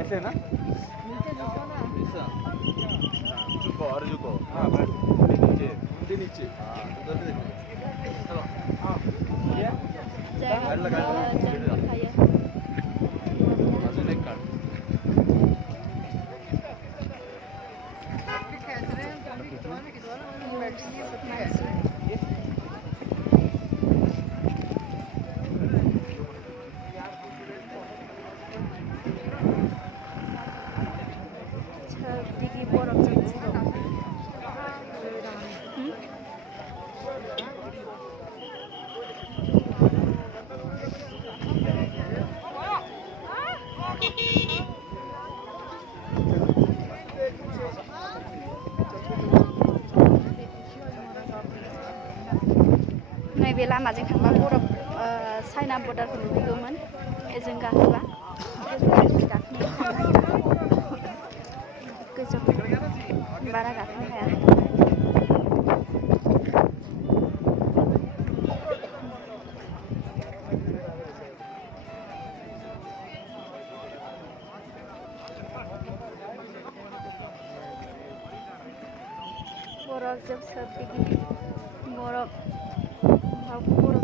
ऐसे ना झुको और झुको हाँ नीचे नीचे उधर भी चलो हाँ लगा अजून एक काढ नैबे लामाजों थांबा बरफ चाइना बर्डारखौ नुहैगौमोन एजों गाखोबा गोजौ बारा गाखोनो हाया बरफ जोबसोब बिदि बरफ